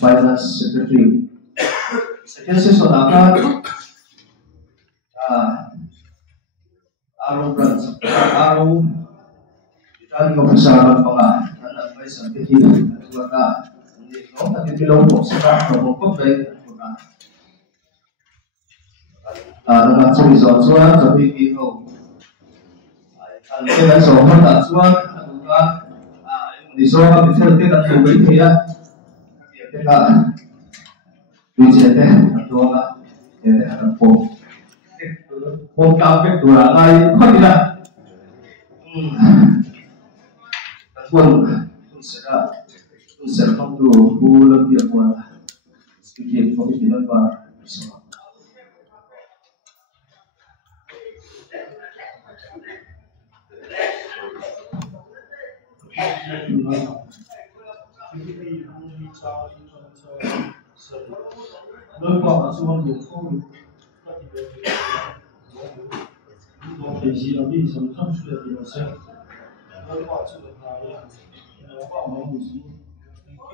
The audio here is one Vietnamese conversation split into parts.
Finance Secretary. Second session akan Araw branch, araw kita pagsasaran pa nga na may scientific at wala hindi no nagbibilaw po sa pagpapag naman sa result suan sa PPO ay kailan sa mga tatsuan at mga iso ka bitel at tubig kaya kaya bijete at wala yete at po kung kapit dua ngay kanila kung sera tu bulan dia buat sedikit pemikiran baru学习了历程正确的表现，规划这个大量，帮忙母亲。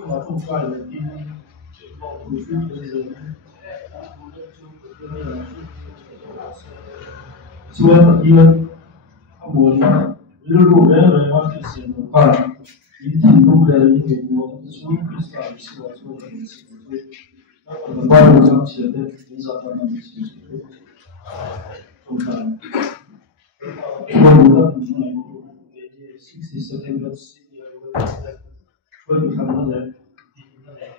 mà không phải là đi bỏ túi phí bây giờ xưa mà kia buồn lưu đủ đấy rồi nó thì sẽ nó cả những thứ lúc đấy những người mua cái số cái sản số cái nó còn bao nhiêu trăm triệu đấy bây giờ còn làm gì không cần không được này 67 let's when we come on there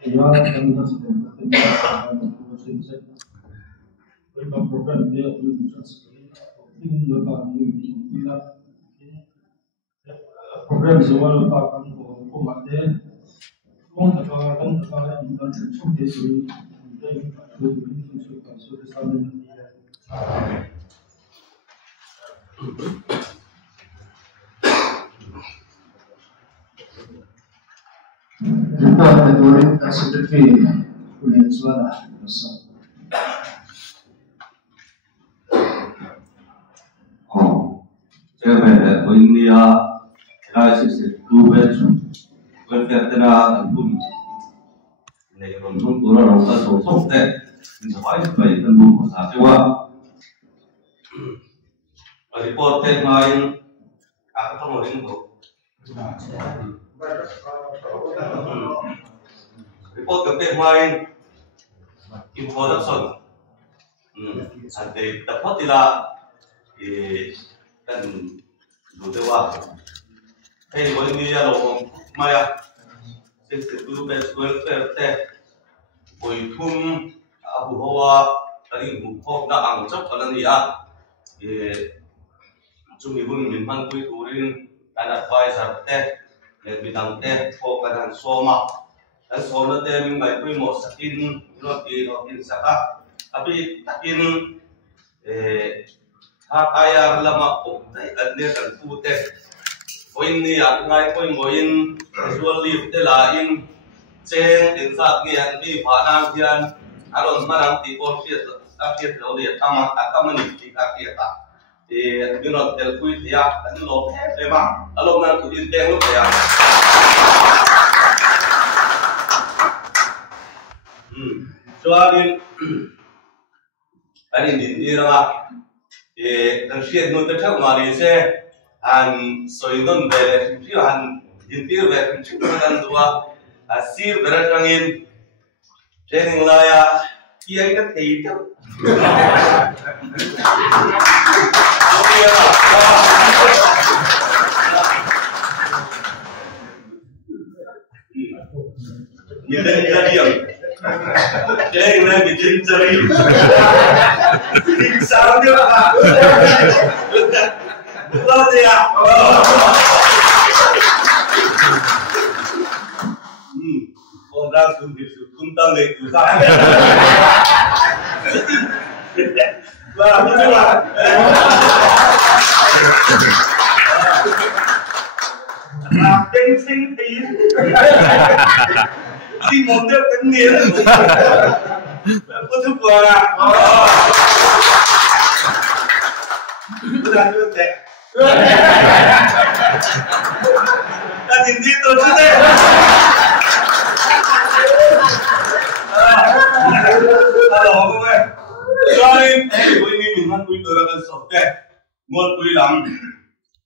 you are coming to the when the program there will transfer in the program is one of our commander on the car in the some cases report the during the secretary Venezuela. Cewek India, krisis global, welfare pun, ini untuk orang orang sosok teh, sampai sampai tentu pasal sewa. Report teh main, aku tak mau dengar. Report teh main, introduction, ada dapat tidak dan ludewa. Hey, boleh ni ya loh, Maya. Sistem welfare teh, boyum abu hawa tadi buku nak angcap kalau ni ya, cumi pun memang kui turin dan advisor teh, bidang teh, fokus soma dan soma teh memang kui mau sakin, notin saka, tapi takin hak ayar lama oknai adne kan pute poin ni ngai poin moin visual live te lain cheng in sat ni an bi phana hian aron marang ti por fiat afiat lo le tama atamani ti ka ta e binot tel kui dia kan lo te ma alom nan ku din teng lo ya soalin ani din ira dan siat nun tercak mari se an soidon be siu han intir be cipuran dua asir beratangin training laya kiai kan itu ni dah diam training lagi bikin cari Salah dia apa? Betul dia. Orang kuntang deh susah. Wah, betul lah. Sing tin. Si model kenil. Betul buah. Udah dulu teh. Dan ini terus deh. Halo, gue. Soalin, gue ini memang gue dorakan software. Mau gue lam,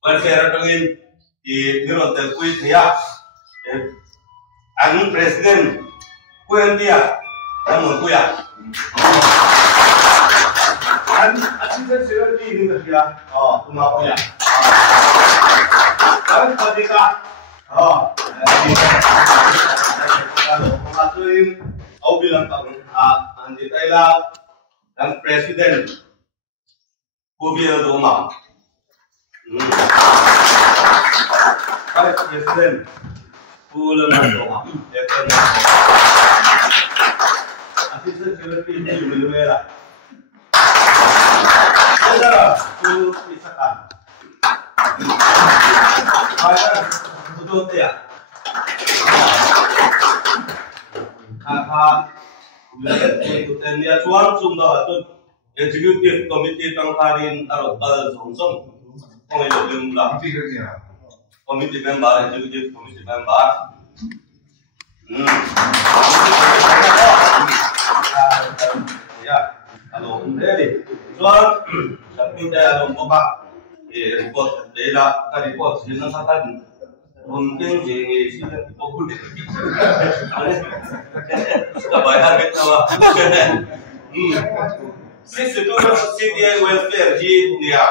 bershare dengan di hotel gue dia. Anu presiden, gue dia, kamu gue ya. Asisten seperti ini kerja, rumah punya. Kan ketika, kalau masukin, aku bilang kamu, nanti Thailand dan presiden, kubiar rumah. Kalau presiden, pulang rumah, asisten seperti ini berbeda. Saudara, itu misalkan, ada betul tidak? Apa? Ikutin dia cuan sudah itu executive committee tangkarin taruh pada songsong, pengejutkan lah. Committee member, executive committee member, alo thế đi cho sản品đây alo có bạn report đấy là cái report chỉ nó sát thân mungkin gì sih pokok sudah bayar kan sama situ CDA welfare di dia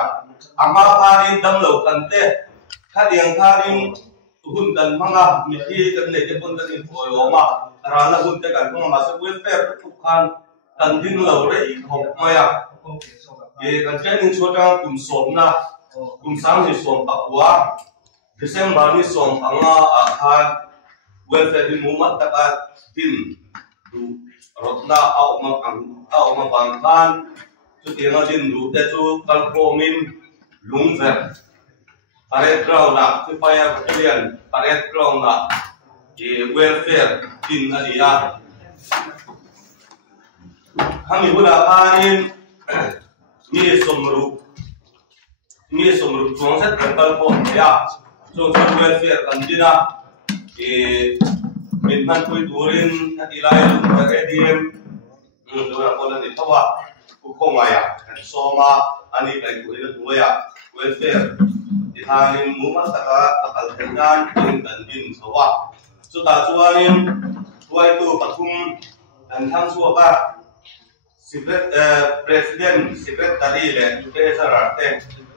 ama karin dam lo kante kadang karin hun kan manga miti kan leke pun kan info ma rana hun te kan manga masuk welfare tukan kan din lo re hok maya kan chen chota kum somna kum sang ni som pakwa Desember ni som anga akan welfare di mumat takat tin rotna au ma bangkan tu tiang din du te tu kalpomin lungver paret ground na tu paya kalian paret ground na di welfare tin adia kami pula kanin ni somru tuang set kalpom ya social welfare kandina minhan koi turin ilai KDM dua pola ni tawa ukongaya kan soma ani kai turin tuya welfare dihanin mumat taka akal tengan kandin sawa suta tuanin tuai tu pakum dan hang suaka presiden secretary le treasurer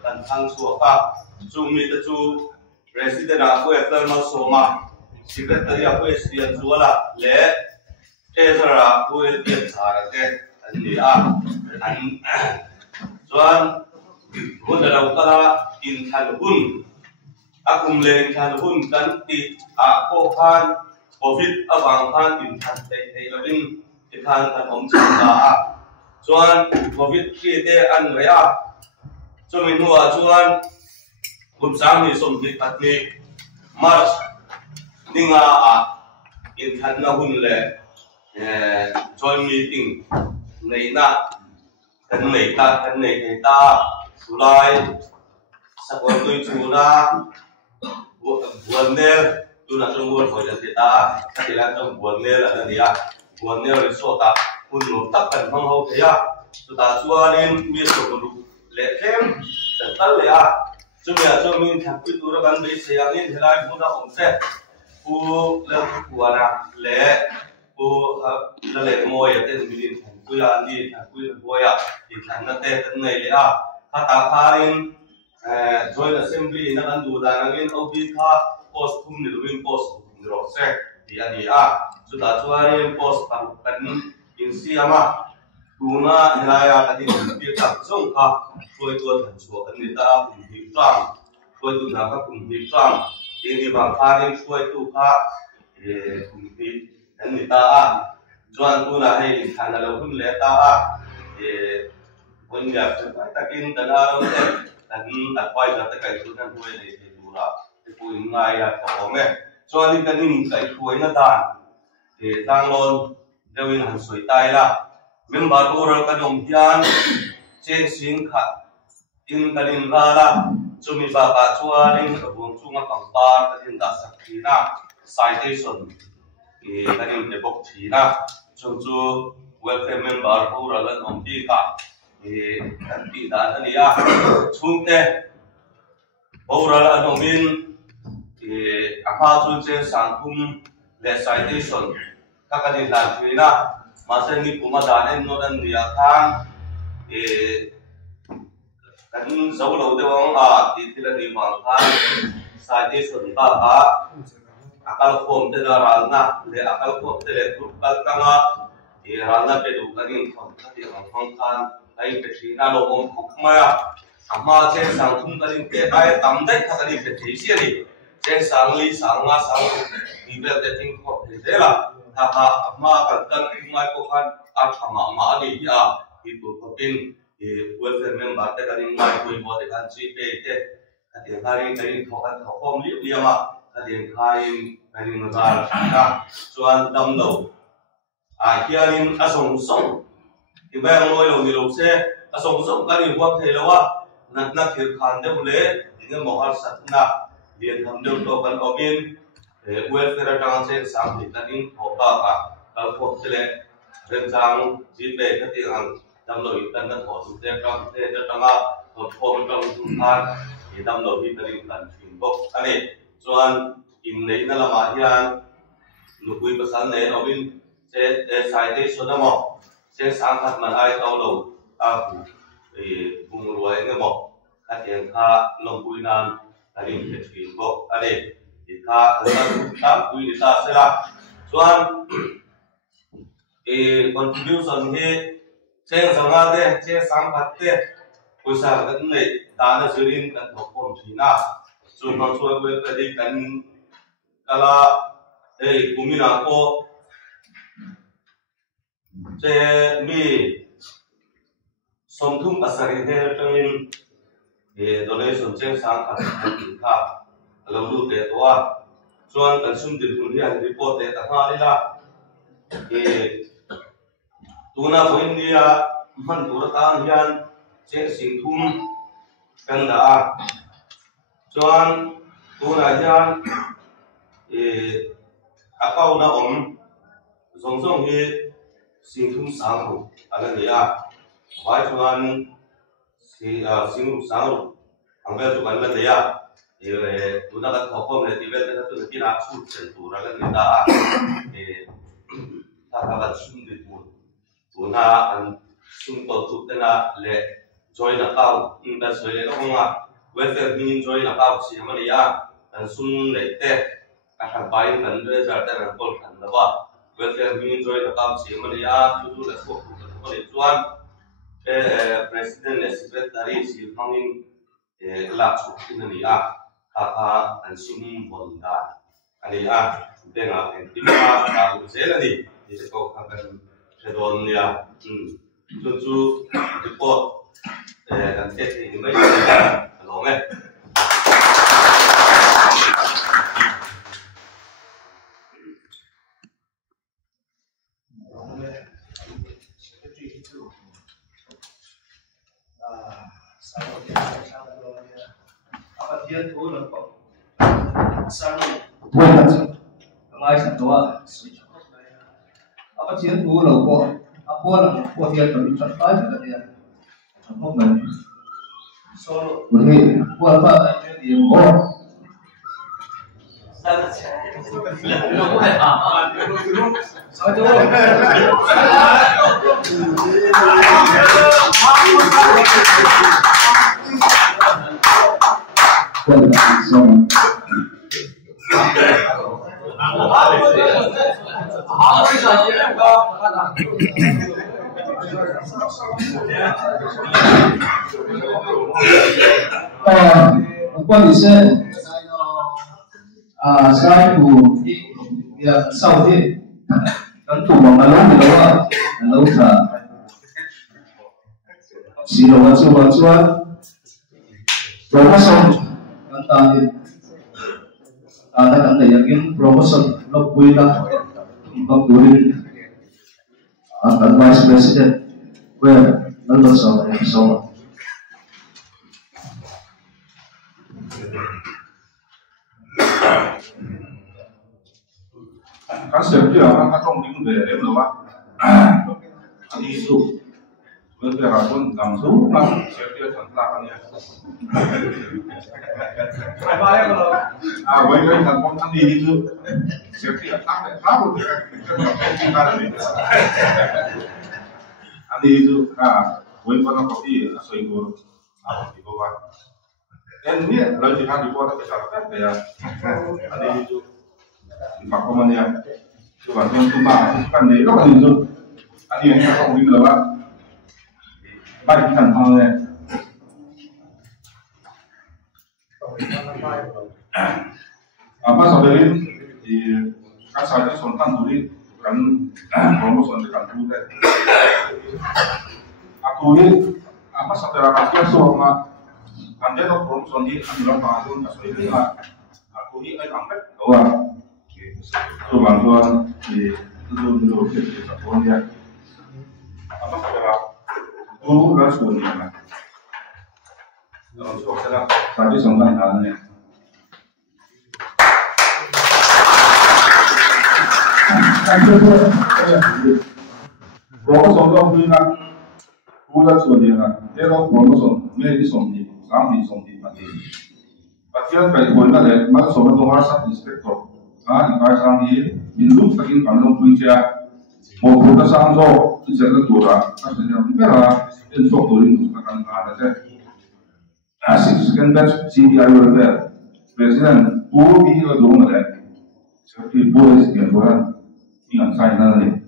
dan hang suaka sumi tu Presiden aku ekor soma, secretary aku SDN juala, le treasurer aku SDN sarate, ania, jual, pun dalam kala intan pun, aku melayan intan pun kan ti aku kan COVID abang kan intan teh lebih intan kan omcanda, jual COVID kita anrea, cuma nuah jual Kumsang ni somni patni March ninga intan na hunle joint meeting neina kan neita July sakon tu chuna buanel tu na sungguh hoja kita katilan tu buanel ada dia buanel risota pun tak kan menghau dia sudah suarin besok dulu lekem tental ya Cuma tapi tu orang beri sayangin helai muda omset, kuara le moya ten bilin kuya andi kuya moya ikan nate ten nai le kata kain joint assembly na kan dua nangin obi ka post pun niluin post nirose di andi sudah cuarin post kan insi ama Tuna nilai tadi kita sungkah, kue tuan dan suami kita kumhiplang, kue tu nak kumhiplang, ini bangkarin kue tu kah, kumhip dan kita jual tu nak ini karena lawan leta punya sampai takin tanah orang dan apa yang kita kai tu kan kue di dura, kue ngaya kau jual ini kan ini kai kue natan, tanglon dewin hansoi tai lah. Member oral kadom tian chen sing khat in kalin rala chumi ba ka chualing kabung chunga pangpar kadin da sakhina citation kadin de bok thina chu welfare member oral an omti ka kanti da ania chungte oral an omin apa chu chen sangkum le citation kakadin da thina masa ni pemadanan nodan dia kan kan jauh lalu dewang tidak dimangkan saja sebentar akal kom terlarang le akal kom terlepas kanga rana pedu kanin kom tadi mangkan lain pesina lobong kumaya sama cek sangkum kanin ke ay tamdai kanin pesisi ni cek sangli sanga sang nivel teting kom terela Haha, maka kan imai kohan ama ni ya itu papin welfare member te kan imai koi bote kan CP te kadang hari thokan thokom li ma kadang hari ngal na chuan dam lo hianin asong song ibang loi lo ni lo se asong song kan huam thei lawa nak thir khan de bule dinga mohar satna lian ham de to kan omin welfare tang chen sang ni tan in thopa ka kal phok chele ren chang ji pe ka ti ang dam lo in tan na tho su te kam te ta tama tho phom tang tu than ni dam lo hi tan tan thin bok ani chuan in nei na lama hian nukui pasan nei awin se sai te so na mo se sang khat man ai to lo a bung ruai nge mo khat yang kha long pui nan ani ke thin bok ani kha ta pui ni ta se la chuan contribution hi chen sanga te che sang khat te puisa kan nei ta na sirin kan thom thina chu ma chu we ka di kan kala kumina ko che mi somthum asari he tangin donation che sang kha lo lu te towa chuan kan sum tin hun hian report te ta ha ni la tuna ko India man turatan hian che singthum kan da chuan tuna hian akau na zong hi singthum sang ru ala nia wai chuan singthum sang ru angvel chu kan la nia tuna ka thokom le tivel te tu ki na chu chen tu ra la ni da ta ka sum de tu tuna an sum to tu te na le join account in da soi le no nga welfare min join account si ma nia an sum le te akan bayin kan re jar ta ran kol kan da ba welfare min join account si ma nia tu la ko ko le chuan president le secretary si hangin la chu tin ni a kha an sum bon da ani a denga en timma ka u se la ni ni ko kha kan redon ya chu report kan te ni mai lo me Dia tu nak kau, sana, buat macam, kengai satu apa dia tu nak kau, apa nak kau dia tu cepat juga dia, apa macam, so, boleh buat apa dia mau. Quan điểm sai của sau thì các thủ bằng là lâu thì lâu thở xí đầu chuan rồi nó xong kan ta thì ada kan ta yang promotion lo pui la bang durin kan vice president where lalu so các sự kiện các trong những về đến rồi anh đi du với việc là con làm du là sự kiện thật là anh em với cái thằng con anh đi du sự kiện tác lại khác một cái anh đi du với con nó có đi xoay ngồi thì có bạn em biết lời chỉ hai đi qua cái sao các về anh đi du Pak Komandan, coba tumpah kan deh, lo kan itu, tadi yang kita ngomongin lewat, baik kan halnya. Apa saudari di kan saja sontan tuli kan promosi kan tuli. Aku ini apa saudara rakyat sama anda tuh promosi di ambil panggung kasih lah. Aku ini angkat bahwa itu bantuan di untuk satuan ya apa saudara guru dan sebagainya dalam sekolah tadi sontak halnya promotion lo pui na pula sudia na ero promotion me di somni samni somni pati patian kai boina le ma so ma tomar sub inspector ikai sang hi indu sakin kanlong pui cha mo phuta sang so jela tura asenya mera in so ko in kan ana che second batch CBI welfare president pu bi lo do ma le seperti pu es yang orang ingat saya nanti.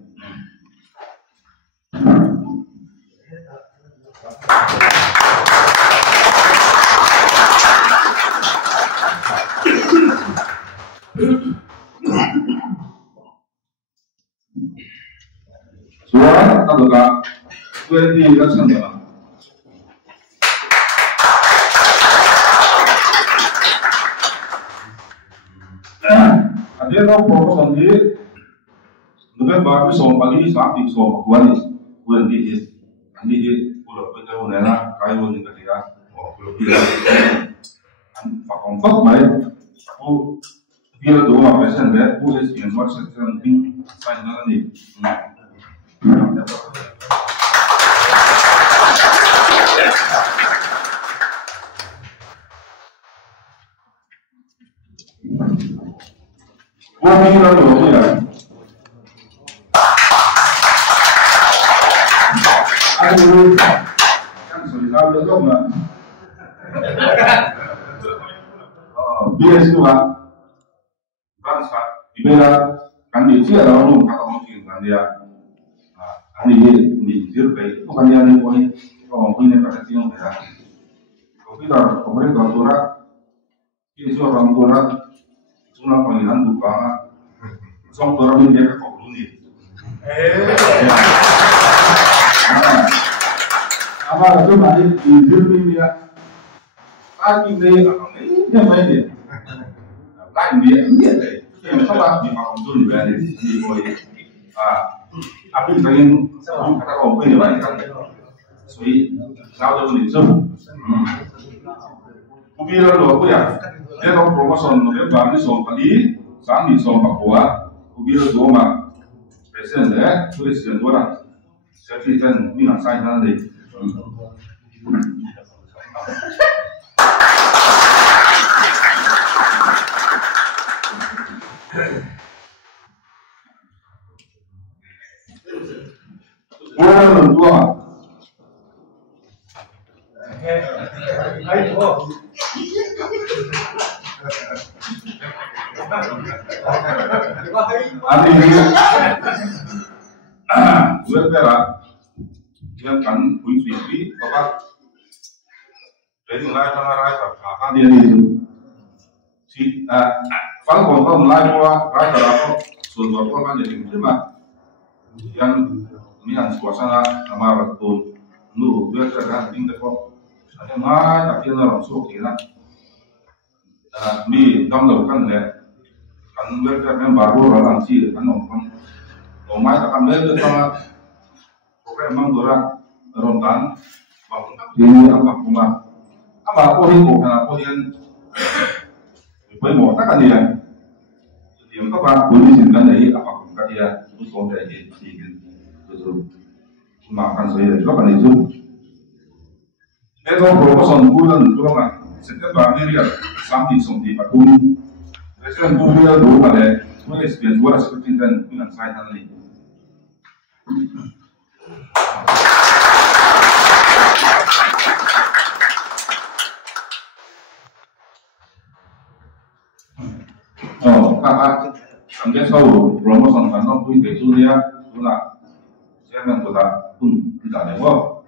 Suara adalah 20 laksana. Ada no promotion di November so pagi sampai so kuali bulan di pulau Pulau Nera kayu di negara pulau Pulau Pakong mai aku dia dua persen deh aku yang buat sekarang ini saya nanti Kami lalu ya, aduh, kan sudah tahu dong nggak? Biasa tuh bangsa, dibela kan dia sih ada orang kata mungkin kan dia, kan dia kayak itu kan dia nih poin, kalau poinnya pada tiang ya, kalau kita pemerintah tua, ini orang tua Sunan panggilan buka, song orang ini dia kau ini. Apa itu balik di sini dia? Lagi dia apa ini? Dia main dia. Lain dia deh. Yang salah di makam tu juga di boy. Apa yang pengen kata kau ini banyak kan? Sui, tahu tu ni tu. Kubilah lo aku ya. Dia kalau promotion dia baru so kali, sami so Papua, kubilah dua presiden deh, presiden dua sekretar ni nak saya nanti. Bulan dua. Hari ini, welfare yang kan puisi apa? Jadi mulai tengah raya akan dia itu. Si, kalau mulai raya apa? Sudah kan jadi cuma yang suasana nama betul. Lu welfare kan tinggal kok. Ada mai tapi orang sok kira. Mi dong kan le. Kan welfare kan baru orang sih kan orang. Omai akan melihat sama program menggerak rontan, ini apa kuma, apa poin bukan poin, poin mau tak kan dia, dia apa poin singkat dari apa kuma dia, itu soal dari itu makan saya juga kan itu, itu promosi bulan dua setiap hari dia sampai sampai patung, presiden bulan dua kali. Mulai sekian dua seperti dan dengan saya nanti. Oh, kakak, sampai tahu promosi kantor pun besok dia, tuna, saya mencoba pun tidak lewat.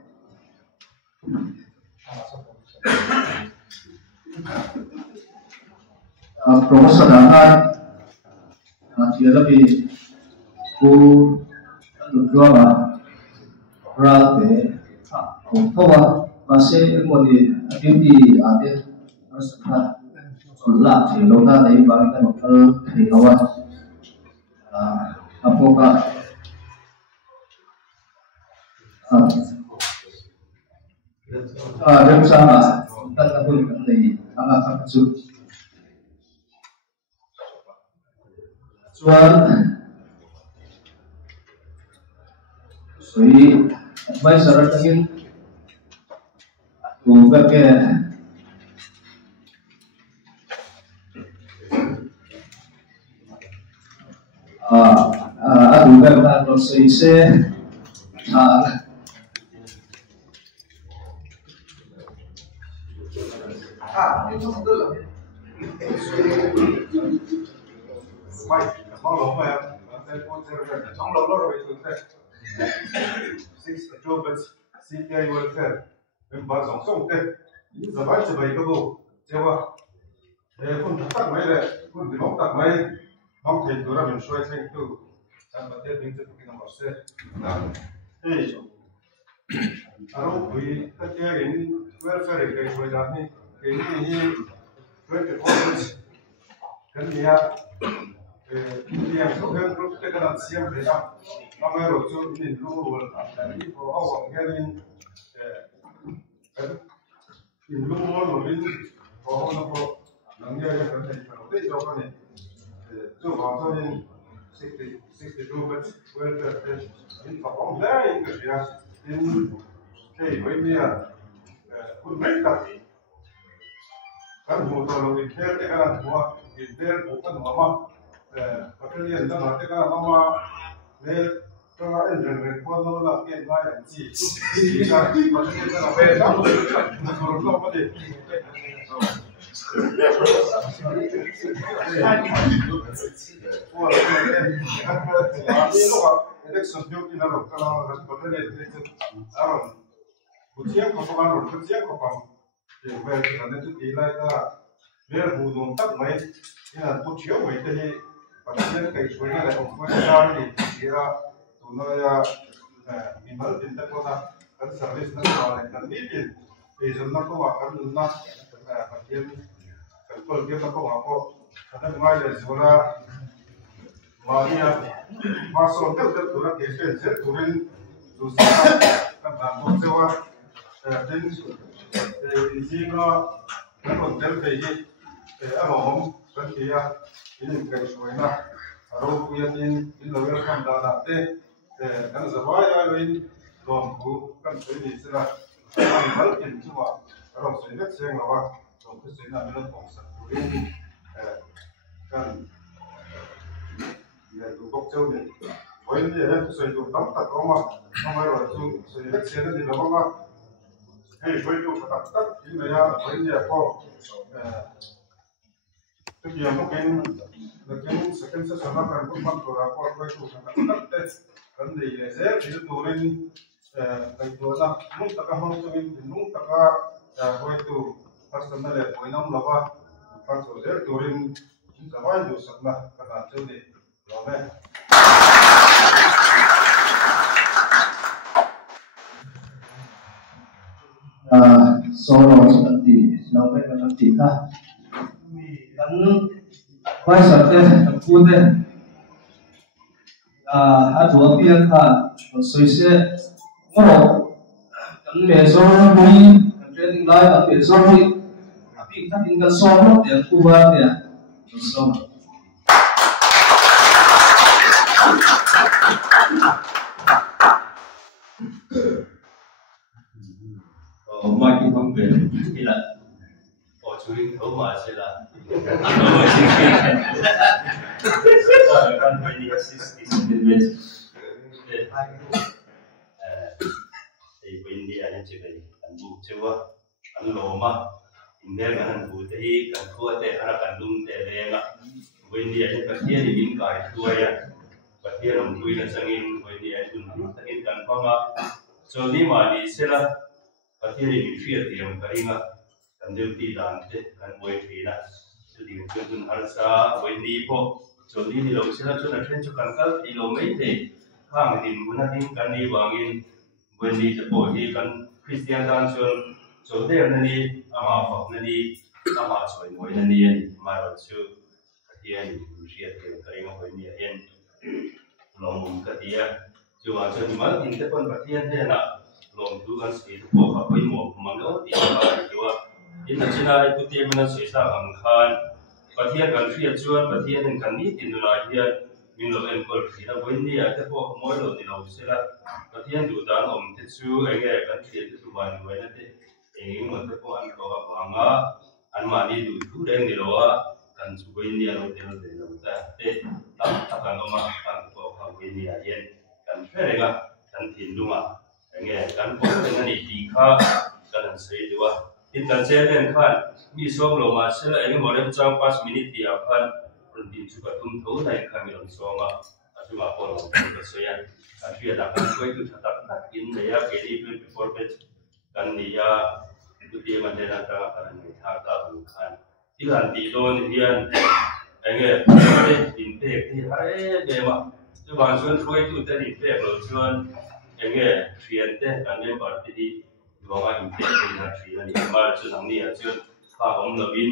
Promosi anak dia lebih ku dua berarti bahwa masih kemudian di ada harus lah di lona dari bangsa lokal di bawah apakah ada sama kita tahu dari anak kecil soal Soi advisor tangin tu ke adu ke ta soi se CPI welfare member song song te zaban se bai kabo jewa kun tak mai le kun di tak mai mong thei dura min shoi thei tu san bate bin te kin number se na aro bui ta te in welfare ke koi da ni ke ni 24 kan dia dia so kan group te kan siam le da nama ro chu ni lu ro ta ni ko awang herin in lu mo lo rin ko no ko nang ya kan te ko te jo kan ni chu ba to ni 62 but welfare te in pa on da in ke ya in ke wei ni ya kun mai ka kan mo to lo in ke te kan mo in der ko kan mama patelian da ma te kan mama le Kalau enggak kalau nak yang lain sih, jika macam kita nak beda, nak berubah apa deh? Election juga kita lakukan kalau patelian itu, aron, kucian kopaman, kucian kopam, yang baik kita itu ilai kita, biar budon tak main, ini kucian main tadi, patelian kayak sebenarnya ada ukuran cari, kira Tunaya minimal pinta kota kan service na kawan kan bikin izin na ko akan na pakai kalkul dia na ko ako ada ngai le zona maria masuk ke turun ke turin dosa kan bantu sewa dan izina kan hotel kaji amom kan dia ini kayak suena aro kuyatin in the welcome da te kan zabaya win dom ku kan soi ni sira kan bal kin chuwa ro soi net seng lawa dom ku soi na melo tong sa turin kan ya du bok chau ni poin ni ya soi du tam tak oma ma ro chu soi net seng ni lawa ma hei soi du tak tak in ya poin ya ko tu dia mungkin lekin second session kan pun mantura ko ko tu kan test kan di reser itu turin itu lah nung taka hong turin nung taka ko itu personal ya ko inam lava kan so der turin zaman jo sakna kana chudi lome solo seperti lome seperti kan quay sở thế phun thế hát chúa bia khăn một suy sẽ ngõ cần mẹ số nó vui cần trên lại cần mẹ số vui bị các những cái số nó để thu vào để số mai cái vấn đề thì là chú ý thấu mà sẽ là company assist thì bên đi anh chỉ phải anh buộc chưa anh lỗ mà India anh buộc thì anh thua thì anh đúng thì về mà bên đi anh phải tiền thì bên cái thua ya phải tiền làm vui là sang in bên đi anh cũng sang in cần phong mà cho đi mà đi sẽ là phải tiền thì mình phải tiền cái mà kan dia tidak kan boleh tidak jadi mungkin harsa wendi po jadi di laut sila cuna kena cukan kal di laut mete hang di mana di kan di bangin wendi cepo di kan Kristian dan cun jadi nanti ama apa nanti ama soal boleh nanti marah cu dia di Rusia dia kerana wendi yang long ketia cuma cun mal inte pun perhatian dia nak long tu kan sekitar apa pun mau mangga di bawah jiwa in China ikuti mana sisa angkan, batia kan fiat jual batia dan kan ni tinulai dia mình lo em còn thì là vấn đề là cái bộ mỗi lần thìเราsẽ là cái thiên chủ đạo ông thì chú anh cái cái chuyện thì tụi mình vậy đấy anh mà cái bộ anh có cái bằng anh mà đi đủ thứ đấy thì lo kan chú vấn đề là để làm ta thế tập kan mà kan bộ kan vấn đề là yên kan phải là kan thiên đúng mà anh cái kan bộ cái này đi khá kan xây được in kan xây lên khan mi som lo mà sẽ là anh mà đem trong 5 minute thì khan còn tin chú cái tung thấu này khan mi làm som mà chú mà còn làm cái xây anh chuyện là kan quay từ thật thật in này cái đi before bed kan đi itu dia mandela ta kan ni tha ta ban khan ilan ti don hian ange in te ti hai be ma chu ban chuan khoi tu te ni te lo chuan ange thian te kan ne bar ti di wa in te ni na thian ni ma chu nang ni a chuan pa om lo bin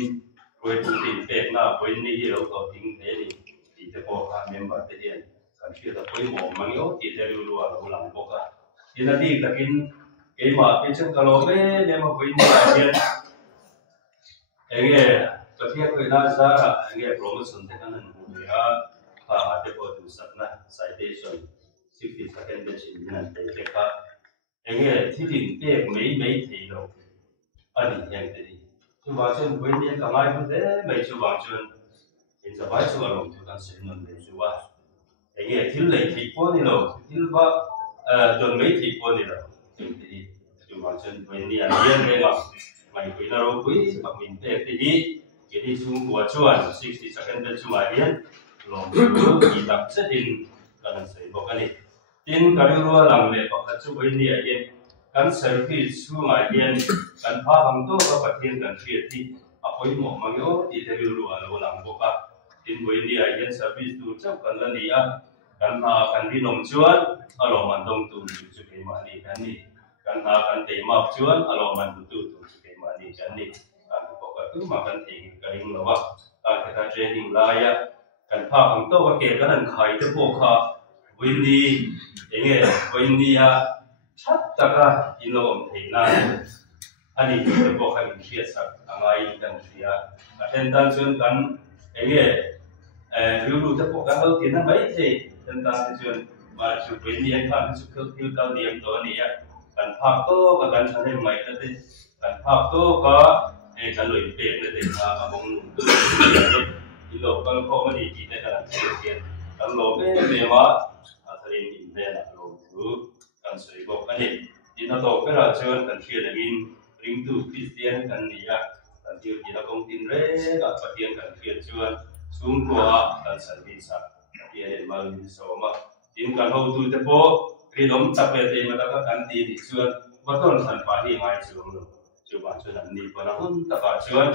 khoi tu ti te na khoi ni hi lo ko ting te ni ti te ko kha member te hian kan thia ta khoi mo mang yo ti te lu lu a lo lang ko ka ina ti takin cái mà cái chân calo mấy nếu mà với những cái chuyện anh nghe cái chuyện người ta ra anh nghe promotion thì cái này người ta và cái bộ tu sạch na citation 60 second để chỉ nên để cái khác anh nghe thì cái mấy thì đâu anh hiện tại đi chú bảo chân với những cái mai cũng thế mấy chú bảo chân hiện tại phải chú bảo lòng chú đang sinh nên để chú bảo anh nghe thiếu lấy thì có gì đâu thiếu ba chuẩn mấy thì có gì đâu thì chú bảo chân với những cái này mà mày quý nó đâu quý mà mình để thì cái đi chung của chuan 60 second để chú bảo hiện lòng chú thì tập sẽ tin cần phải có cái này tin cái điều làm để có cái chú với những cái kan selfie chú mà hiện kan phá hàng tô các bạn hiện kan phiền thì ôi một mang yếu thì theo lưu lo làm bộ cả tin với những cái hiện selfie tu chấp kan là gì à kan đi nông chuan ở lòng man đông tu chú cái mà đi kan tìm map chuan ở lòng man tu chú cái mà đi kan đi kan có cái thứ mà kan thì cái hình lo à cái training lại à kan phá hàng tô cái kan khai cái bộ cả Windy, ini Windy ya, cakap ino ina, ani itu bukan biasa, angai dan dia. Tentang tujuan kan, ini dulu tu bukan hal kita baik sih, tentang tujuan macam Windy kan suka pilkal diam tu ni ya, kan fakto kan sana mai tadi, kan fakto kan lebih benar deh, abang ilo kan kau ni kita kan sekian, kan lebih mewah. Thành in về là lồng thứ cần sử dụng cái này thì nó tổ cái là chơi cần chia là in ring từ Christian cần gì à cần chia thì nó công tin rễ gặp phát hiện cần chia chơi xuống qua cần sản phẩm sản thì để mà số mà tin cần hậu tu tế bộ khi đóng tập về thì mà ta cần tin thì chơi và toàn sản phẩm thì ngay chơi luôn chơi bạn chơi làm gì và nó không tập vào chơi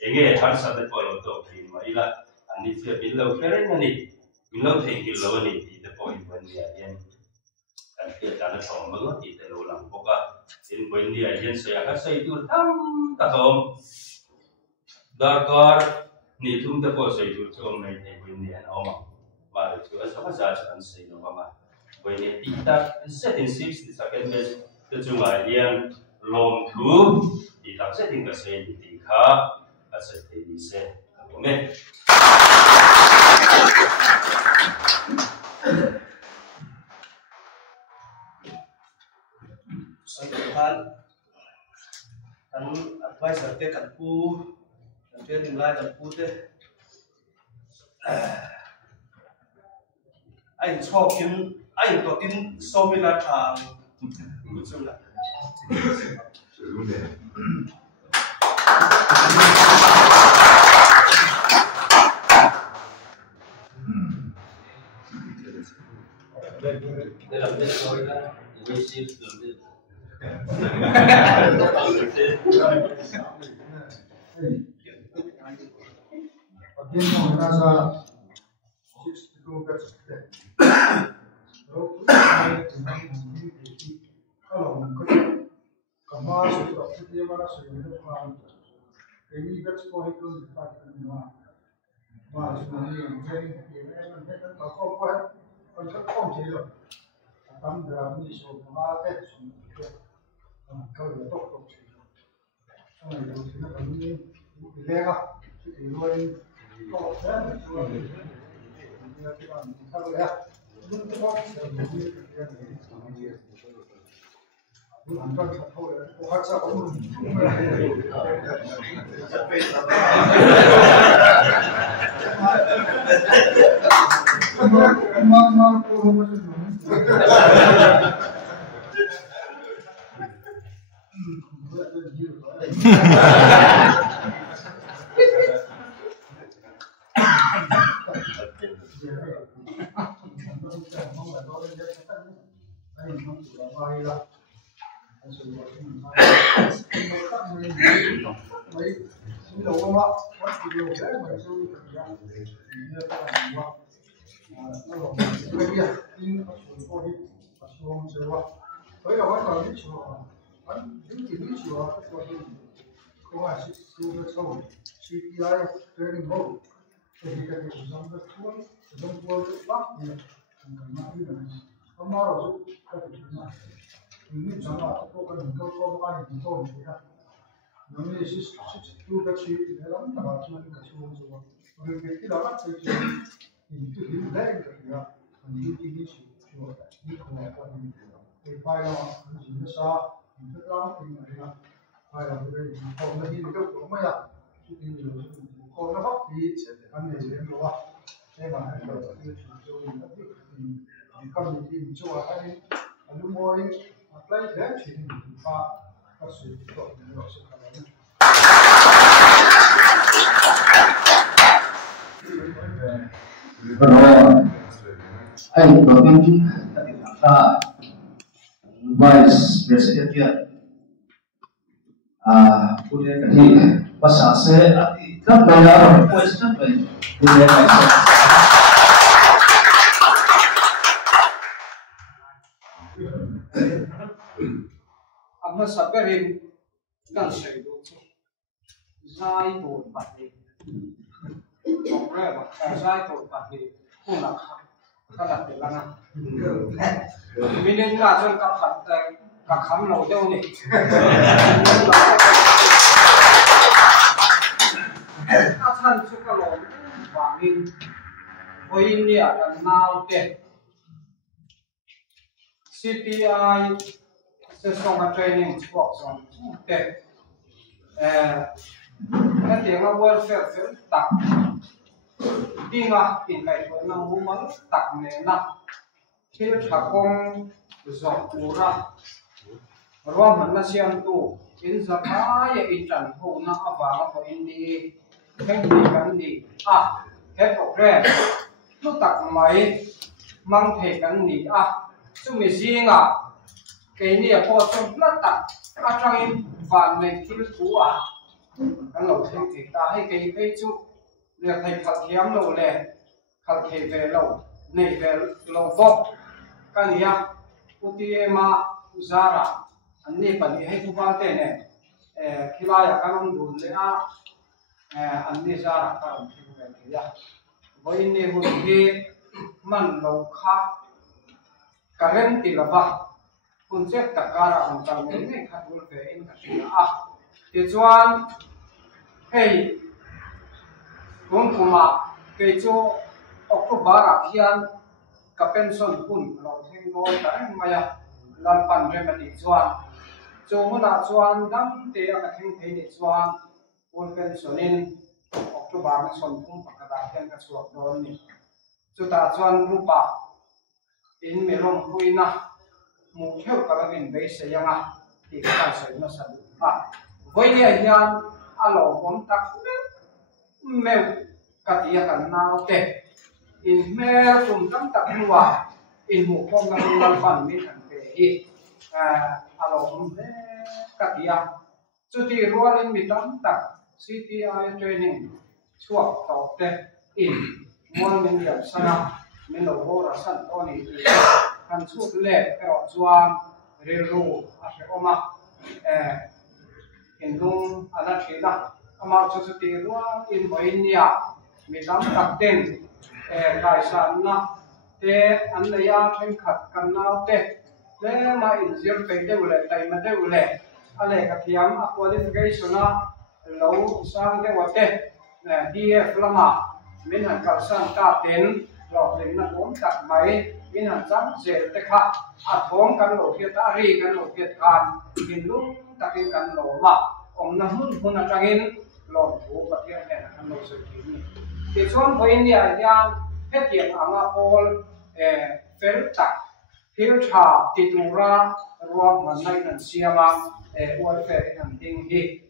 cái nghe hắn sản phẩm của tổ thì mà ý là anh đi chơi bên lâu cái đấy này mình lâu thì cái lâu này thì point when the again and here dana from mga ti te lo lang po ka in when the again saya ka say tu tam ta tom darkar ni tum te po say tu chom nei te when the oma ba chu sa ka sa chan say no ma when the ti ta set in 60 second base te chu ma lian long thu ti ta setting ka say ti kha a say te ni se me kan advisor te kan pu kan te ding lai kan pu te ai chokin ai to tin so mi la thang chu la để làm cái thôi đó we see câu được tốt tốt xong rồi thì nó còn như lẽ không thì luôn có thế anh đầu tiên ta Vice President kia punya kaki pasal saya tak bayar question punya amma saberin kan sai do zai do pati problema zai do pati pula kada pelana minin ka chon ka phat ka kham lo deu ni ka than chu ka lo wa min oi ni a kan nau te CPI sesong training works on te cái tiếng là welfare sẽ tặng đi ngã in cái chỗ nào muốn mất tặng này nè khi thằng con dọn cũ ra rồi mình là xem tu in ra cái in trần hồ na vào vào in đi cái gì hết rồi lúc tặng máy mang thể cái gì chúng mình riêng cái này có trong rất tặng trong in và mình khi cũ cái lẩu thêm thì ta hay cái chú việc thầy khẩn hiếm lẩu lẻ khẩn thầy về lẩu này về lẩu vóc cái này UTM Zara anh này bản địa hay thu bao tiền này khi lai các ông đồn lẽ anh này Zara các ông thu về thế với này một cái mình lẩu khác cái rem thì là vặt kun chết tất cả là ông chồng này khát vốn về in cái thì chuan hey cũng mà cái chỗ October khian cái pension kun lo thêm đôi cái mà làm pan rồi mà đi chuan chỗ mà chuan đăng tế cái thêm thế đi chuan kun pension in October mà son kun bắt đầu khian cái chuột đó nè chỗ ta chuan group in melon huina mu theo cái bên base sẽ yang thì cái sẽ nó sẽ với lại hian alo kontak meu katia kan nau te in me kum tam tak nuwa in mu kom na pan mi kan te hi alo kum te katia chuti rualin mi tam tak CPI training chuak to te in mon min ya sana min lo ho ra san to ni kan chu le ka chuan relu a se oma in lung ana thila ama chu ti ruwa in boinia mi dam tak ten kai san na te an ya theng khat kan nau te le ma in zir pe de ule tai ma de ule ale ka thiam a qualification na lo sang de wa te DF lama min han kal san ta ten lọ đến là uống đặt máy in hàng trăm dễ tệ khác thốn căn lỗ kia ta ri căn lỗ kia can in lúc ta in căn lỗ mà ông nó hun là trang in lọ thủ và thiên hệ là căn lỗ sự kiện thì xuống với India yang hết tiền ở ngã Paul phép tắc thiếu trà titura ruộng mà nay là xia mang welfare hành tinh đi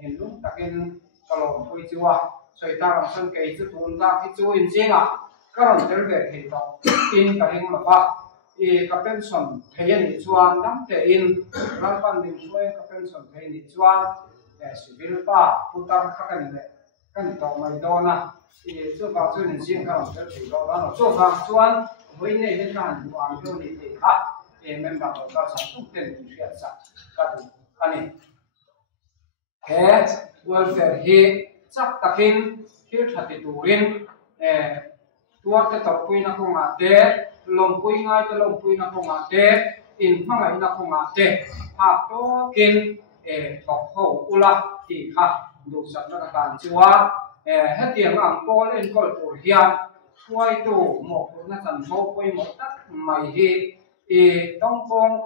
hiện lúc ta in cái lỗ vui chúa所以当然是给这多那去做引进啊，个人这个提到因个hình mà qua，个 pension 体验你赚，咱得因，咱办明说个 pension 体验你赚，是为了把不当看个你的，跟到没到呢，做房做引进个人这提到，然后做房赚，回内那看完就你得看，明白到到上都跟你学啥，个的，安尼，welfare 嘿。chắc takin khi thật thì turin tuat cái tàu pui na không ngã té lồng pui ngay cái lồng pui na không ngã té in phăng ngay na không ngã té hạt to kin học hậu ula thì ha đủ sẵn là cái chúa hết tiền ăn co lên coi tuổi hiền quay tủ một nó thành phố quay một tắc mày hi đông phong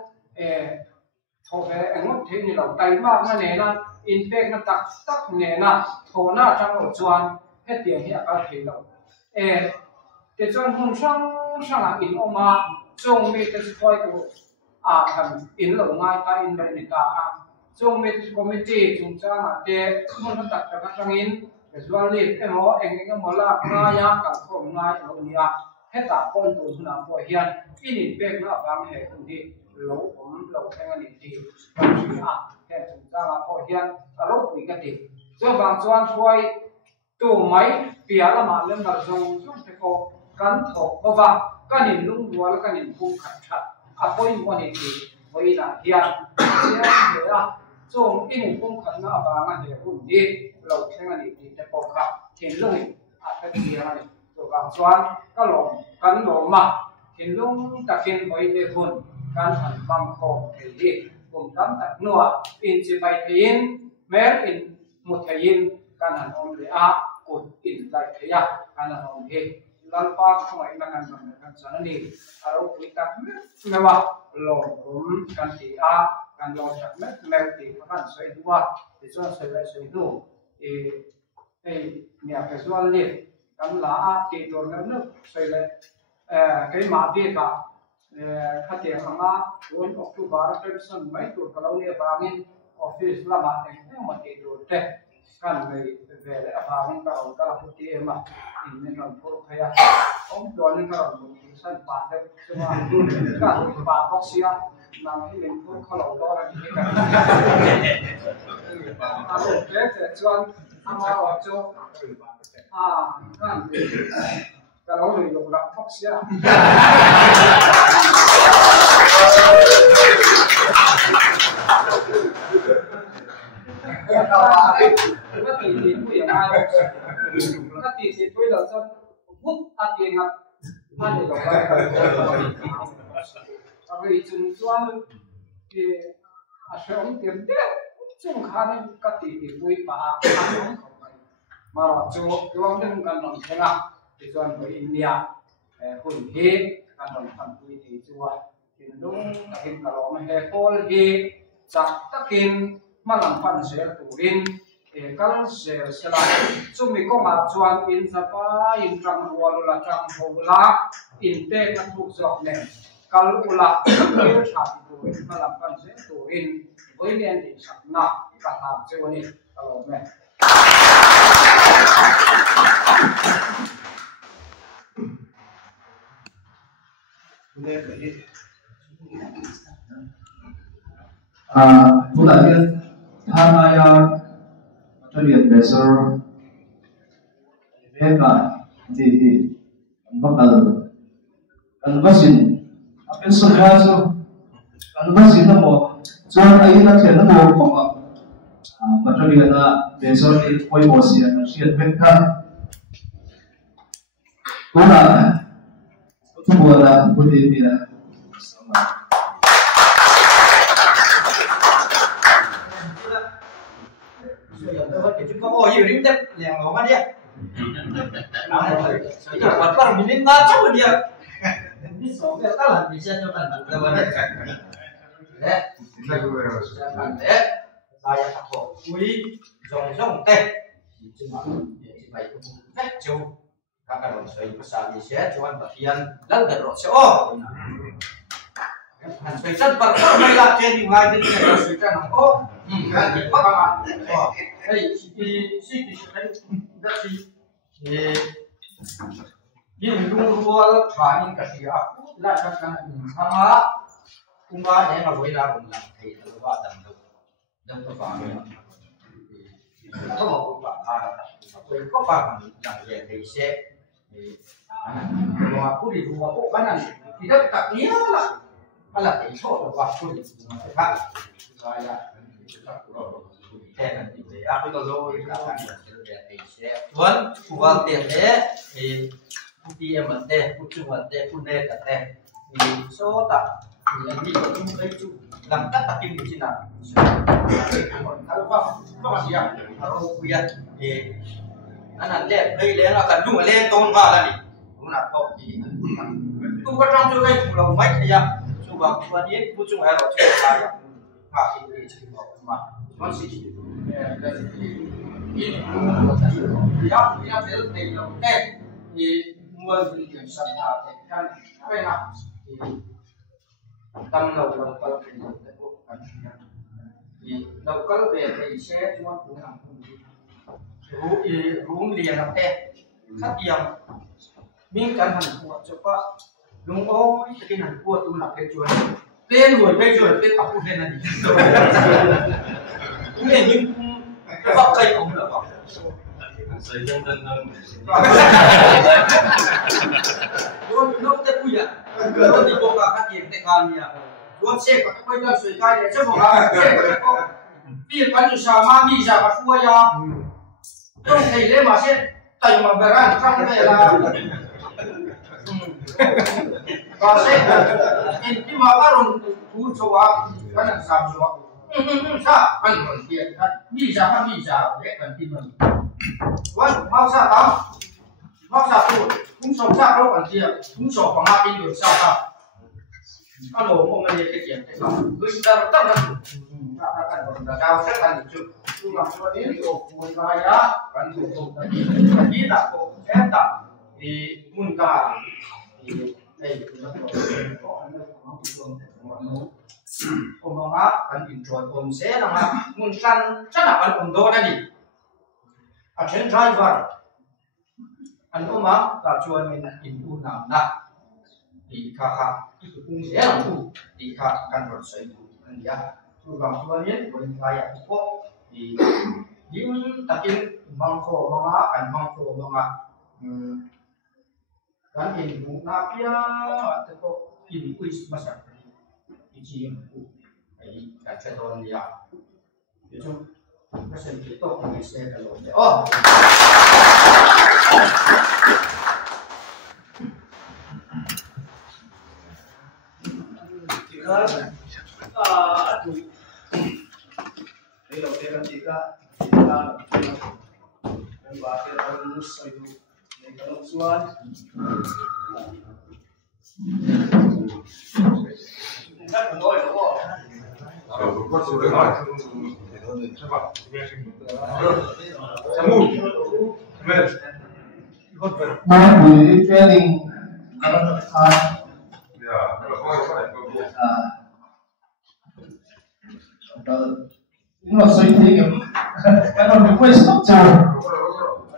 thổ về anh mất thế này đầu tay mà nó này na impact nó tắc này na thổ na trong một chuan hết tiền hiện ở thế đâu để cho hùng sang là in oma trong mấy cái coi của thằng in lẩu ngay ta in đây này ta trong mấy committee chúng ta là để muốn nó đặt cho các trang in để cho liệt cái nó anh cái món là ngay ya cả không ngay ở nhà hết cả con tụi nó phải hiện in impact nó bằng hệ cũng đi lẩu cũng lẩu theo anh đi còn chỉ theo chúng ta là phải hiện cả lẩu bị cái gì cho bằng chuan xuôi tụ máy bia là mà lên mà dùng trong cái cô cắn thổ có vào cái nhìn lung đua là cái nhìn cung khẩn chặt phôi mua này thì với là hiện thế là trong cái nhìn cung khẩn nó vào ngay để hùn đi lẩu theo anh đi để bọc khắp thì lung cái gì này rồi bằng chuan cái lồng cắn lỗ mà thì lung ta kiến với để hùn cắn thành bằng khổ thì đi cùng tắm tạt nua in chỉ bài thiên mẹ in một thầy in căn hẳn ông để cột in lại thế à căn hẳn ông thế lần qua không ai mang ăn bằng căn sản này ở đâu quý tắc mẹ vào lò cũng căn thì căn lò chặt mẹ mẹ thì có căn xoay đua để cho xoay lại xoay đua thì nhà phải xoay liền căn lá thì đồ nước xoay lại cái má bia cả khát tiền hàng vốn October pension mấy tuổi kalau ni bangin office lah mati memang mati dulu teh kan về lại bangin kalau kalau putih emang ini non pur kayak tuan ni kalau mungkin san pakai cuma kan pakai sia nanti lempur kalau orang ini kan kalau teh tuan sama waktu kan kalau ni log nak pakai sia cái tiền của nhà ai cái tiền của là sao hút tiền ngặt ăn để đọc bài vì chúng tôi thì sẽ ông tiền đấy chúng khá cái tiền của bà mà cho ông đừng cần làm thế nào thì cho anh với India hồi hết cần làm phần thì chúa thì lúc hiện kalau mehekol di takin malang pan ser turin kal ser sela chumi ko ma chuan in sapa in tram wal la tram hola in te ka thuk jok ne kal ula il tha turin malang pan ser turin voi len di sakna ka ha chewani kalau me Kemudian Hanaya Australian Basel mereka di bakal kanvasin apa sehaso kanvasin namo jual ayi na kena namo koma Australian Basel di koi mosia na siat mereka kuna tu buat budi dia sama chúng có ngồi nhiều điểm đẹp lẻo lỏng á đi Saya buat minin baca dia. Ini soalnya kalah bisa nyoba lawan saya takut kui zong teh cuma baik jauh kakak saya besar di sini cuma bagian lalu terus han spesial perkara mai lagi di lagi di spesial oh kan di apa oh hey si dari ini luar paling kasih aku lah kan sama kumba yang boleh lah bukan hey luar dan apa kalau kumba aku apa yang dia bisa kalau aku di rumah kok kan tidak tak dia lah malah itu waktu di rumah saya aku kalau di belakang tuan uang teh dia mate pucuk mate pune kate so tak ini itu lam tak takin di sini kalau apa siap kalau lihat anak lihat lihat akan dua lihat tahun kali ni nak tahu itu kadang juga pulau mai ya coba buat ini pucuk air coba saya kasih ini cuma masih ini ya di mual yang sana kan apa nak tam lokal di lokal be saya cuma punya room dia nak kat yang mingkan han kuat coba lung oh tapi han kuat tu nak kejual pen kejual pen aku pen nanti ini pakai om lah saya jangan nó sẽ vui à, nó thì có cả các tiền tại hàng nhà, nó sẽ có các quay đơn sợi khai để cho mọi người sẽ có tiền bán sao mà đi ra mà thua ya, không thầy lên mà sẽ tay mà bè ra trong này là và sẽ khi mà các đồng thu số á, các làm sao số sao ăn còn tiền đi ra để cần tiền mình, quên bao sao đó. Mắc sao thôi, cũng sống sao đâu còn kia, cũng sống bằng hai đi được sao sao? Anh đồ hôm nay cái chuyện thế nào? Tôi đã tất cả ta cần là cao rất là nhiều. Tôi làm cho đến chỗ buồn vai á, cần thủ tục là gì là cổ ép đặt thì muốn cả thì đây chúng ta có nó thường mọi người ông má cần tìm chuột ông sẽ là muốn săn rất là cần ông đó đây à chuyến driver anh oma là chua nên in u nào na di kakak itu pun dia tu di kakak kan bersai tu kan dia tu bang chua ni boleh kaya tu di dim takin bangko manga kan in u na pia atau in kuis masak iji yang u ai kan ceton dia itu macam itu ni saya kalau oh aduh ini loh dia ketika kita membahas terus itu ini kalau suan kita kenal itu di training những là suy thi kiểu cái nó bị quay sắp chờ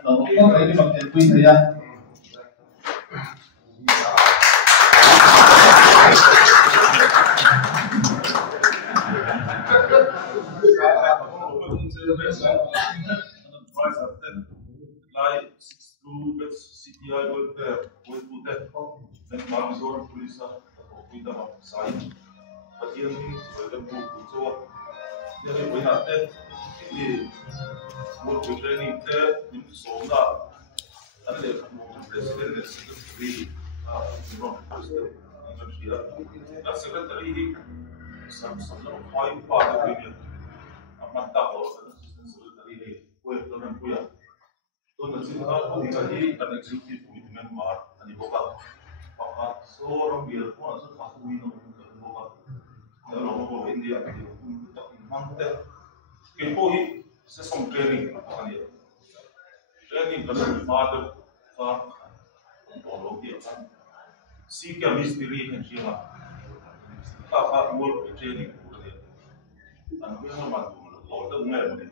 nó có thể đi bằng tiền quy thời gian CPI welfare with that then Bangor police with the side but here with the book so then we have that the work with training there in Sonda and the president is secretary from president the secretary some high part of it amata or assistant secretary we don't know Tuan Nasib Kau tadi kan eksekutif komitmen mar, ani boka, pakat seorang biar pun asal kasih minum boka. Kalau mau India, tak mantep. Kepoi sesong training apa ni? Training kalau father, tolong dia kan. Si kami misteri kan siapa? Apa work training dia. Anu yang mana tu? Tolong tu umur ni.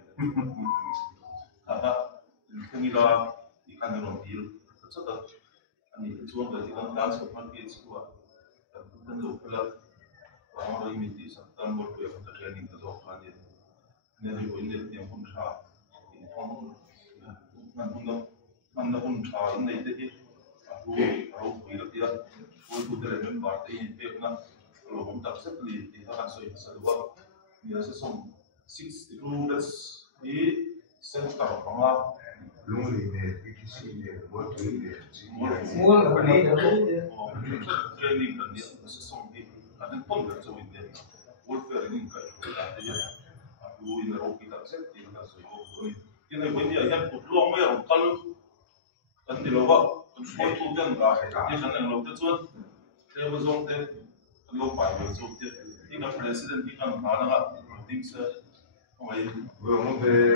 Apa? Kunilah ikan dalam bil, betul. Ani cuaca kita dan sekarang dia semua. Tentu kalau orang ini di Sabtan berkuah untuk training atau apa dia. Ini boleh yang pun sah. Ini pun mana pun sah. Ini itu aku bila dia, aku terus memberti ini pernah kalau pun tak sekali dia akan sesuatu. Dia sesuatu 6 rulers di sektor pengap. Lumuri ne, ikisi ne, waktu ne, Mula beli. Training dan dia sesuatu ni, ada pun berjauh ini, welfare ini kan, dia, aku ini orang kita set, dia kan sesuatu ini. Ini pun dia yang pulang macam kalau, kan dia lupa, semua tu kan dah, dia kan yang lupa tu, dia berzong dia, lupa berzong dia, dia kan presiden, dia kan mana kan, penting se, macam Lumuri.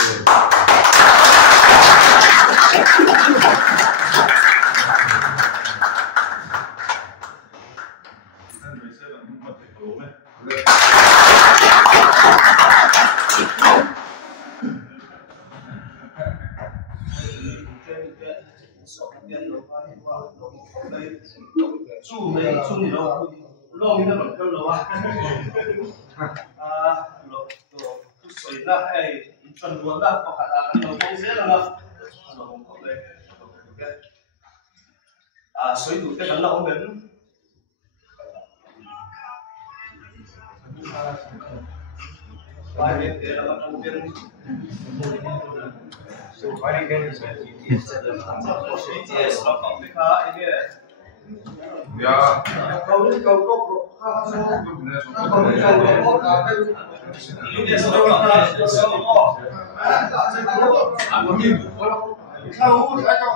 Suy tụi cái đánh lâu đến vài bên kia là trong viên vài bên kia là không biết cả cái Ya. Kau ni kau kau ini semua kau saya kau.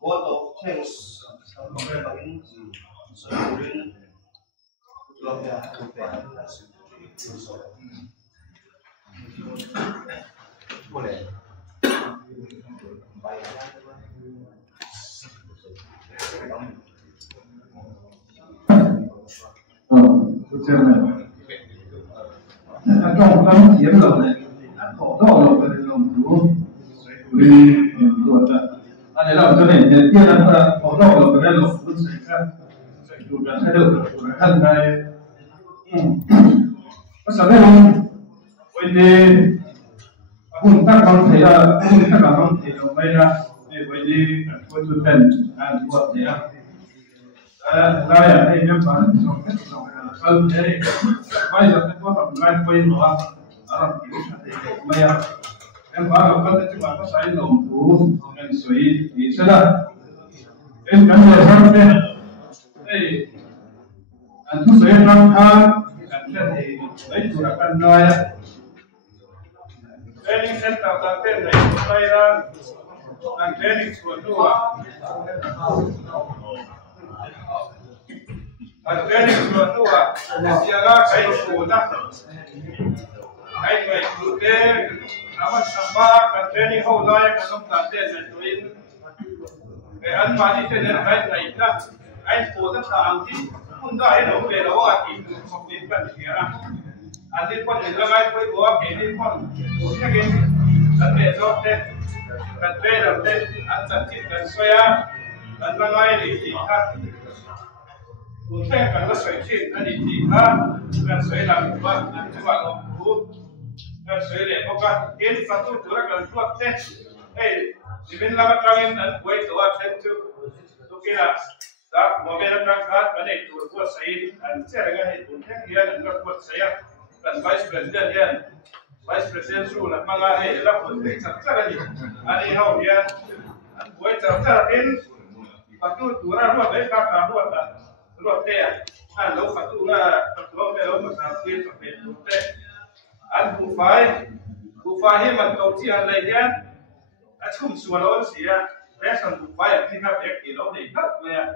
Untuk change sampai bagi seluruh keluarga boleh trong năm chiến lược này khổ đau lộc về lòng chú vì ruột anh ấy làm cho này tiên là khổ đau lộc về lòng chú xảy ra chủ đã thay đổi thân này có sao đây không vậy thì chúng ta không thấy là chúng ta không thấy là bây giờ vậy thì tôi chủ trần anh ruột này ra là đây nhóm bạn trong cái phần đấy bây giờ tôi có làm lại quay nữa ở bây giờ em bảo là có thể chúng ta có sai lầm thủ mình suy nghĩ sẽ là em cảm nhận rằng đây anh thu suy năm tháng anh sẽ thì lấy chủ đặc căn nói training center tạo tên này đây là anh training của tôi anh training của tôi siaga kai sudah kai mai tuke amat samba kan training ho daya kan nom ta te ne tuin ke an ma ni te ne kai kai na ai ko ta ta ang ti kun da ai no be lo a ti ko ni kan ti ra an ti kon ni la kai ko bo ke ni kon ko te ke an be zo te kan te ra te an ta ti kan so ya an ma ngai ni ti haคุณแค่กันว่าสวยชื่นอันนี้ดีครับกันสวยหลังว่าอันที่ว่าเราพูดกันสวยเลยเพราะว่าเกณฑ์สัตว์ตัวละกันตัวเต้เอ้ที่เป็นลำกลางนั้นไว้ตัวเช่นทุกที่ละจากโมเมนต์การขาดกันในตัวใส่อันเชื่อกันให้คุณแค่เรียนกันตัวใส่กันไว้เป็นเดือนเดือนไป Vice President su là mang ai là một cái chắc chắn là gì anh hậu hiện với chắc chắn đến và tu ra luôn đấy các làm luôn thế anh lâu phát tu là lâu cái lâu mà sao tiền cho tiền luôn thế anh cũng phải hiện mặt cầu chi anh lấy tiền anh không xua lâu xí à bé sang cũng phải thì các việc thì lâu để cắt về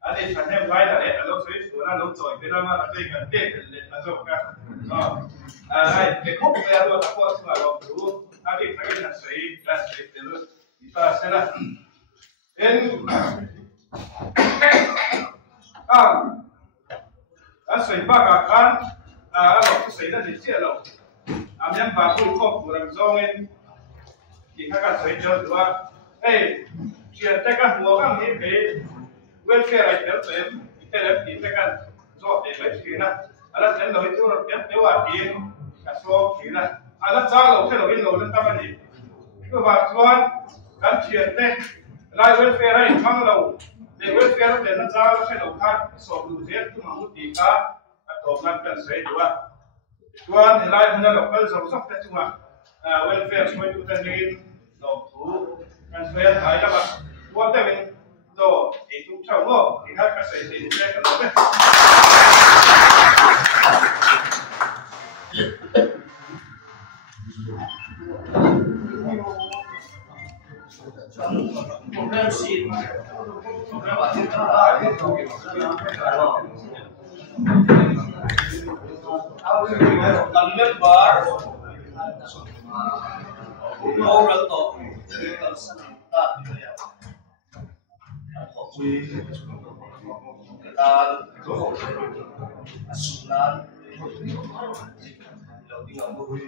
anh ấy chẳng em gái là đấy lâu xí xua là lâu rồi cái đó là cái cái tiền là cho cả cái khúc về luôn là có xua lâu đủ anh ấy phải là xí tiền luôn ta sẽ là em anh xây ba cái căn anh học xây ra thì chết rồi anh em bảo tôi không có làm sao nên thì các bạn xây cho tôi chuyện tất cả mua các những cái welfare này kéo tới cái đấy thì tất cả do để lấy tiền nào anh là tiền lấy tôi là tiền tiền cả số tiền là anh là sao rồi cái đầu tiên lên tâm gì cứ bảo tôi cái chuyện này lại welfare này mang đầu để welfare để nó ra nó sẽ đầu khác số đủ hết cứ mà muốn đi cả tổ chức cần xây đúng không? Tuan nilai hanya lokal sosok tak cuma welfare semua itu tadi lokal kan saya ada apa? Tuan tadi tu itu cakap kita kasih sini saya kata. Program sheet, program apa? Làm member lâu lần tổ làm sẵn ta học quy người ta sụn nan đầu tiên là vui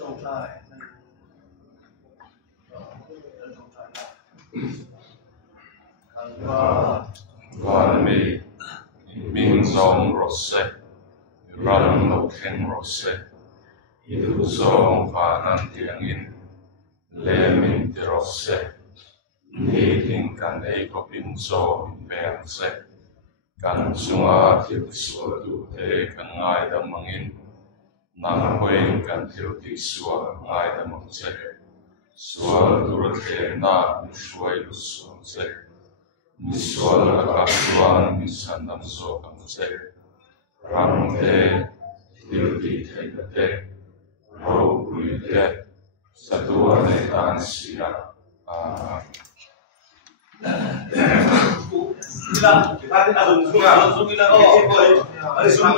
trong trai Van mi min zong rosse ran lo ken rosse idu zong vanan tiangin le min ti rosse ni tin kan ei ko pin zo beng se kan chunga thil sual du te kan ngai da mangin nang hoin kan thil ti sual ngai da mang se sual dur te na shuai lu sual se Misual akasuan misanam so kamse ramte dilti thete ro buite satua netan sia Kita ada zoom kita ada zoom